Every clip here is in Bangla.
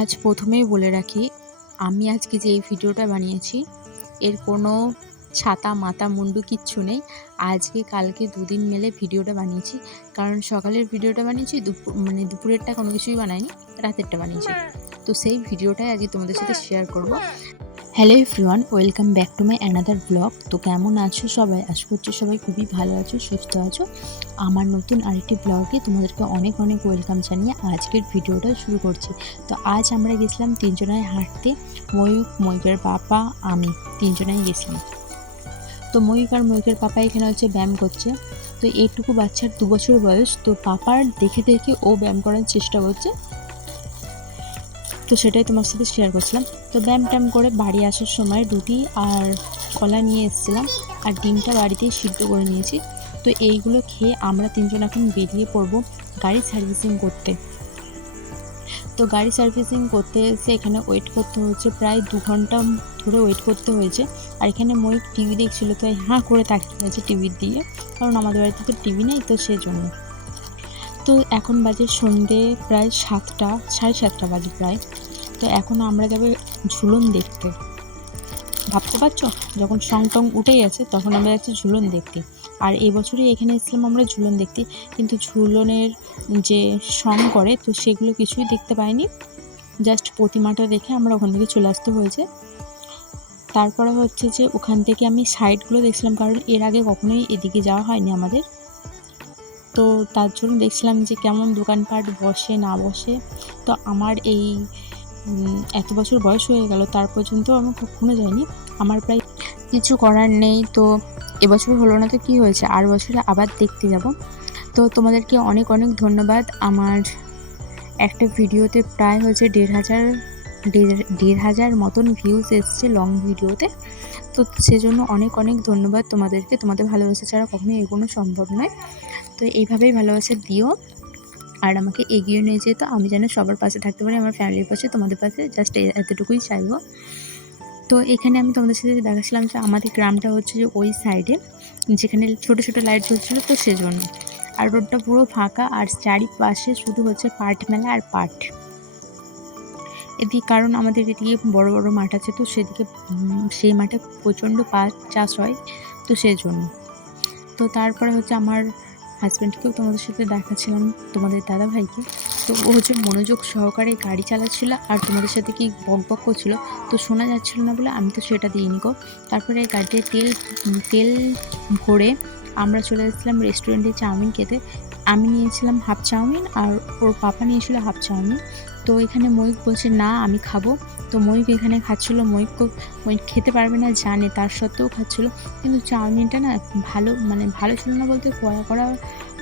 আজ প্রথমেই বলে রাখি আমি আজকে যে এই ভিডিওটা বানিয়েছি এর কোনো ছাতা মাথা মুন্ডু কিচ্ছু নেই। আজকে কালকে দুদিন মেলে ভিডিওটা বানিয়েছি। কারণ সকালের ভিডিওটা বানিয়েছি দুপুর মানে দুপুরেরটা কোনো কিছুই বানাইনি রাতেরটা বানিয়েছি। তো সেই ভিডিওটাই আজকে তোমাদের সাথে শেয়ার করব। Hello everyone welcome back to my another blog তো কেমন আছো সবাই? আশা করছি সবাই খুবই ভালো আছো, সুস্থ আছো। আমার নতুন আরেকটি ব্লগে তোমাদেরকে অনেক অনেক ওয়েলকাম জানিয়ে আজকের ভিডিওটা শুরু করছি। তো আজ আমরা গেছিলাম তিনজনায় হাঁটতে ময়ূক ময়ূকের পাপা, আমি তিনজনাই গেছিলাম। তো ময়ূক আর ময়ূকের পাপা এখানে হচ্ছে ব্যায়াম করছে। তো এইটুকু বাচ্চার দু বছর বয়স, তো পাপার দেখে দেখে ও ব্যায়াম করার চেষ্টা করছে। তো সেটাই তোমার সাথে শেয়ার করছিলাম। তো ব্যায়াম ট্যাম করে বাড়ি আসার সময় রুটি আর কলা নিয়ে এসেছিলাম আর ডিমটা বাড়িতেই সিদ্ধ করে নিয়েছি। তো এইগুলো খেয়ে আমরা তিনজন এখন বেরিয়ে পড়ব গাড়ি সার্ভিসিং করতে। তো গাড়ি সার্ভিসিং করতে এসে এখানে ওয়েট করতে হচ্ছে প্রায় দু ঘণ্টা ধরে ওয়েট করতে হয়েছে। আর এখানে মই টিভি দেখছিল, তো হাঁ করে তাকিয়ে আছে টিভির দিয়ে, কারণ আমাদের বাড়িতে তো টিভি নেই তো সেজন্য। তো এখন বাজে সন্ধে প্রায় সাতটা, সাড়ে সাতটা বাজে প্রায়। তো এখন আমরা যাবে ঝুলন দেখতে। ভাবতে পারছ? যখন সং টং উঠে গেছে তখন আমরা যাচ্ছি ঝুলন দেখতে। আর এই বছরই এখানে এসেছিলাম আমরা ঝুলন দেখতে, কিন্তু ঝুলনের যে সং করে, তো সেগুলো কিছুই দেখতে পাইনি। জাস্ট প্রতিমাটা দেখে আমরা ওখান থেকে চলে আসতে হয়েছে। তারপরে হচ্ছে যে ওখান থেকে আমি সাইডগুলো দেখছিলাম, কারণ এর আগে কখনোই এদিকে যাওয়া হয়নি আমাদের। তো তার জন্য দেখছিলাম যে কেমন দোকানপাট বসে, না বসে। তো আমার এই এত বছর বয়স হয়ে গেল, তার পর্যন্ত আমি কখনো যাইনি। আমার প্রায় কিছু করার নেই, তো এবছর হলো না তো কি হয়েছে? আর বছরে আবার দেখতে যাব। তো তোমাদেরকে অনেক অনেক ধন্যবাদ। আমার একটা ভিডিওতে প্রায় হয়েছে দেড় হাজার দেড় হাজার মতন ভিউজ এসছে লং ভিডিওতে। তো সেজন্য অনেক অনেক ধন্যবাদ তোমাদেরকে। তোমাদের ভালোবাসা ছাড়া কখনোই এগোনো সম্ভব নয়। তো এইভাবেই ভালোবাসা দিও। আর আমাকে এগিয়ে নিয়ে যেত। আমি যেন সবার পাশে থাকতে পারি, আমার ফ্যামিলির পাশে, তোমাদের পাশে জাস্ট এতটুকুই চাইব। তো এখানে আমি তোমাদের সাথে দেখাচ্ছিলাম যে আমাদের গ্রামটা হচ্ছে যে ওই সাইডে যেখানে ছোটো ছোটো লাইট জ্বলছিল তো সেজন্য। আর রোডটা পুরো ফাঁকা, আর চারিপাশে শুধু হচ্ছে পাট মেলা আর পাট। এদিকে কারণ আমাদের এদিকে বড় বড় মাঠ আছে তো সেদিকে সেই মাঠে প্রচণ্ড পাট চাষ হয় তো সেই জন্য তো তারপরে হচ্ছে আমার হাজব্যান্ডকেও তোমাদের সাথে দেখাচ্ছিলাম, তোমাদের দাদা ভাইকে তো ও হচ্ছে মনোযোগ সহকারে গাড়ি চালাচ্ছিল আর তোমাদের সাথে কি বক বক করছিল, তো শোনা যাচ্ছিল না বলে আমি তো সেটা দিইনি গো। তারপরে গাড়িতে তেল তেল ভরে আমরা চলে এসেছিলাম রেস্টুরেন্টে চাউমিন খেতে। আমি নিয়েছিলাম হাফ চাউমিন আর ওর পাপা নিয়েছিল হাফ চাউমিন। তো এখানে ময়ূক বলছে, না, আমি খাব। তো ময়ূক এখানে খাচ্ছিলো ময়ূক ময়ূক খেতে পারবে না, জানে, তার সত্ত্বেও খাচ্ছিলো। কিন্তু চাউমিনটা না ভালো মানে ভালো ছিল না বলতে কড়া কড়া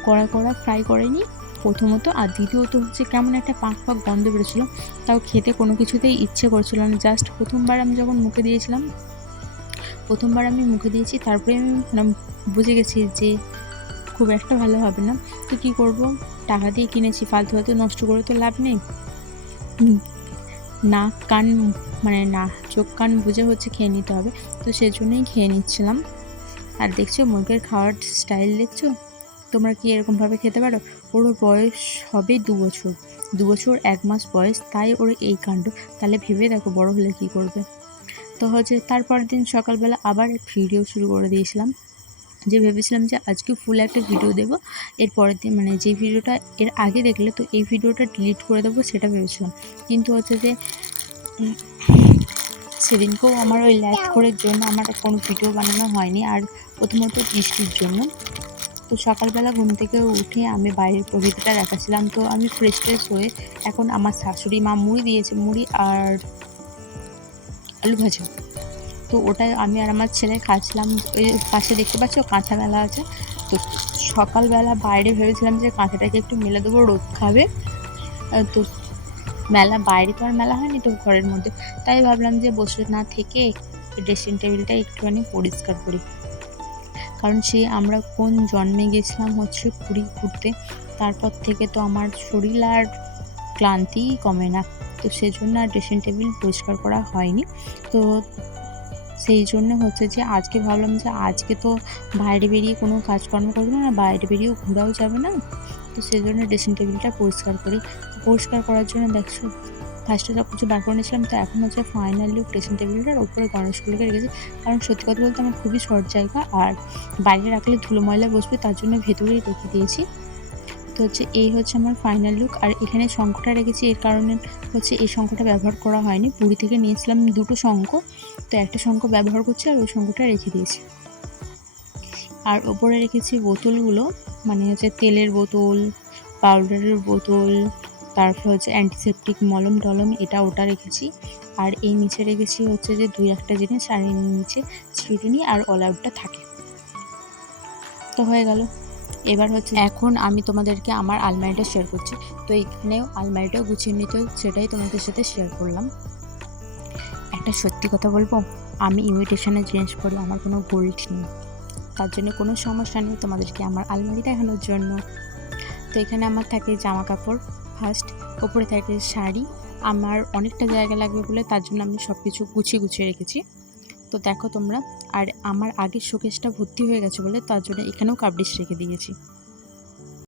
কড়া কড়া ফ্রাই করেনি। প্রথমত আর দ্বিতীয়ত হচ্ছে কেমন একটা পাক পাক গন্ধ বেরোছিলো তাও খেতে কোনো কিছুতেই ইচ্ছে করছিল না। জাস্ট প্রথমবার আমি যখন মুখে দিয়েছিলাম, প্রথমবার আমি মুখে দিয়েছি, তারপরে আমি বুঝে গেছি যে খুব একটা ভালো হবে না। তো কী করব? টাকা দিয়ে কিনেছি, ফালতু ফালতু নষ্ট করে তো লাভ নেই। নাক কান মানে না, চোখ কান বুঝে হচ্ছে খেয়ে নিতে হবে। তো সেজন্যই খেয়ে নিচ্ছিলাম। আর দেখছ, মুরগের খাওয়ার স্টাইল দেখছ? তোমরা কি এরকমভাবে খেতে পারো? ওর বয়স হবে দু বছর। দু বছর, এক মাস বয়স, তাই ওর এই কাণ্ড। তাহলে ভেবে দেখো বড় হলে কী করবে। তো হচ্ছে, তারপরের দিন সকালবেলা আবার ভিডিও শুরু করে দিয়েছিলাম। যে ভেবেছিলাম যে আজকে ফুল একটা ভিডিও দেবো, এর পরের দিন মানে যে ভিডিওটা এর আগে দেখলে তো এই ভিডিওটা ডিলিট করে দেবো সেটা ভেবেছিলাম। কিন্তু হচ্ছে যে, সেদিনকেও আমার ওই ল্যাথ করে জন্য আমার কোনো ভিডিও বানানো হয়নি, আর প্রথমত বৃষ্টির জন্য। তো সকালবেলা ঘুম থেকে উঠে আমি বাইরের প্রকৃতিটা দেখাচ্ছিলাম, তো আমি ফ্রেশ ফ্রেশ হয়ে এখন আমার শাশুড়ি মা মুড়ি দিয়েছে, মুড়ি আর আলু ভাজা। তো ওটাই আমি আর আমার ছেলে খাচ্ছিলাম ওই পাশে দেখতে পাচ্ছ কাঁথা মেলা আছে। তো সকালবেলা বাইরে ভেবেছিলাম যে কাঁথাটাকে একটু মেলে দেবো, রোদ খাবে। তো মেলা, বাইরে তো আর মেলা হয়নি তো ঘরের মধ্যে। তাই ভাবলাম যে বসে না থেকে ড্রেসিং টেবিলটা একটুখানি পরিষ্কার করি। কারণ সেই আমরা কোন জন্মে গেছিলাম হচ্ছে পুরী ঘুরতে, তারপর থেকে তো আমার শরীর আর ক্লান্তিই কমে না। তো সেজন্য আর ড্রেসিং টেবিল পরিষ্কার করা হয়নি। তো সেই জন্য হচ্ছে যে আজকে ভাবলাম যে আজকে তো বাইরে বেরিয়ে কোনো কাজকর্ম করব না, বাইরে বেরিয়েও ঘোরাও যাবে না। তো সেই জন্য ড্রেসিং টেবিলটা পরিষ্কার করি। পরিষ্কার করার জন্য দেখছ ফার্স্টে সব কিছু বার করে নিয়েছিলাম, তো এখন হচ্ছে ফাইনাল লুক ড্রেসিং টেবিলটার ওপরে গণেশগুলোকে রেখেছি। কারণ সত্যি কথা বলতে আমার খুবই শর্ট জায়গা, আর বাইরে রাখলে ধুলো ময়লা বসবে, তার জন্য ভেতরেই রেখে দিয়েছি। তো হচ্ছে এই হচ্ছে আমার ফাইনাল লুক আর এখানে শঙ্খটা রেখেছি এর কারণে হচ্ছে এই শঙ্খটা ব্যবহার করা হয়নি। পুরী থেকে নিয়েছিলাম দুটো শঙ্খ, তো একটা শঙ্খ ব্যবহার করছি আর ওই শঙ্খটা রেখে দিয়েছি। আর ওপরে রেখেছি বোতলগুলো মানে হচ্ছে তেলের বোতল পাউডারের বোতল, তারপর হচ্ছে অ্যান্টিসেপটিক মলম টলম এটা ওটা রেখেছি। আর এই নিচে রেখেছি হচ্ছে যে দুই একটা জিনিস, আর এর নিচে চিরুনি আর অল আউটটা থাকে। তো হয়ে গেল। এবার হচ্ছে এখন আমি তোমাদেরকে আমার আলমারিটা শেয়ার করছি। তো এখানেও আলমারিটাও গুছিয়ে নিতে সেটাই তোমাদের সাথে শেয়ার করলাম। একটা সত্যি কথা বলব, আমি ইমিটেশনের জিনিস পরি আমার কোনো গোল্ড নেই। তার জন্য কোনো সমস্যা নেই তোমাদেরকে আমার আলমারি দেখানোর জন্য। তো এখানে আমার থাকে জামা কাপড় ফার্স্ট ওপরে থাকে শাড়ি। আমার অনেকটা জায়গা লাগবে বলে তার জন্য আমি সব কিছু গুছিয়ে গুছিয়ে রেখেছি। তো দেখো তোমরা, আর আমার আগের শোকেসটা ভর্তি হয়ে গেছে বলে তার জন্য এখানেও কাবডিশ রেখে দিয়েছি।